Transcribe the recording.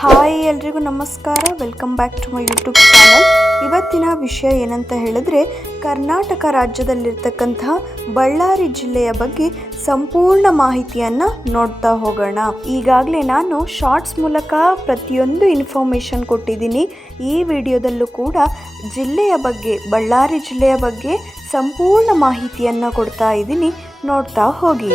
Hi ಎಲ್ರಿಗೂ ನಮಸ್ಕಾರ, welcome back to my YouTube channel. ಇವತ್ತಿನ ವಿಷಯ ಏನಂತ ಹೇಳಿದ್ರೆ, ಕರ್ನಾಟಕ ರಾಜ್ಯದಲ್ಲಿರ್ತಕ್ಕಂತಹ ಬಳ್ಳಾರಿ ಜಿಲ್ಲೆಯ ಬಗ್ಗೆ ಸಂಪೂರ್ಣ ಮಾಹಿತಿಯನ್ನು ನೋಡ್ತಾ ಹೋಗೋಣ. ಈಗಾಗಲೇ ನಾನು ಶಾರ್ಟ್ಸ್ ಮೂಲಕ ಪ್ರತಿಯೊಂದು ಇನ್ಫಾರ್ಮೇಷನ್ ಕೊಟ್ಟಿದ್ದೀನಿ. ಈ ವಿಡಿಯೋದಲ್ಲೂ ಕೂಡ ಜಿಲ್ಲೆಯ ಬಗ್ಗೆ, ಬಳ್ಳಾರಿ ಜಿಲ್ಲೆಯ ಬಗ್ಗೆ ಸಂಪೂರ್ಣ ಮಾಹಿತಿಯನ್ನು ಕೊಡ್ತಾ ಇದ್ದೀನಿ. ನೋಡ್ತಾ ಹೋಗಿ.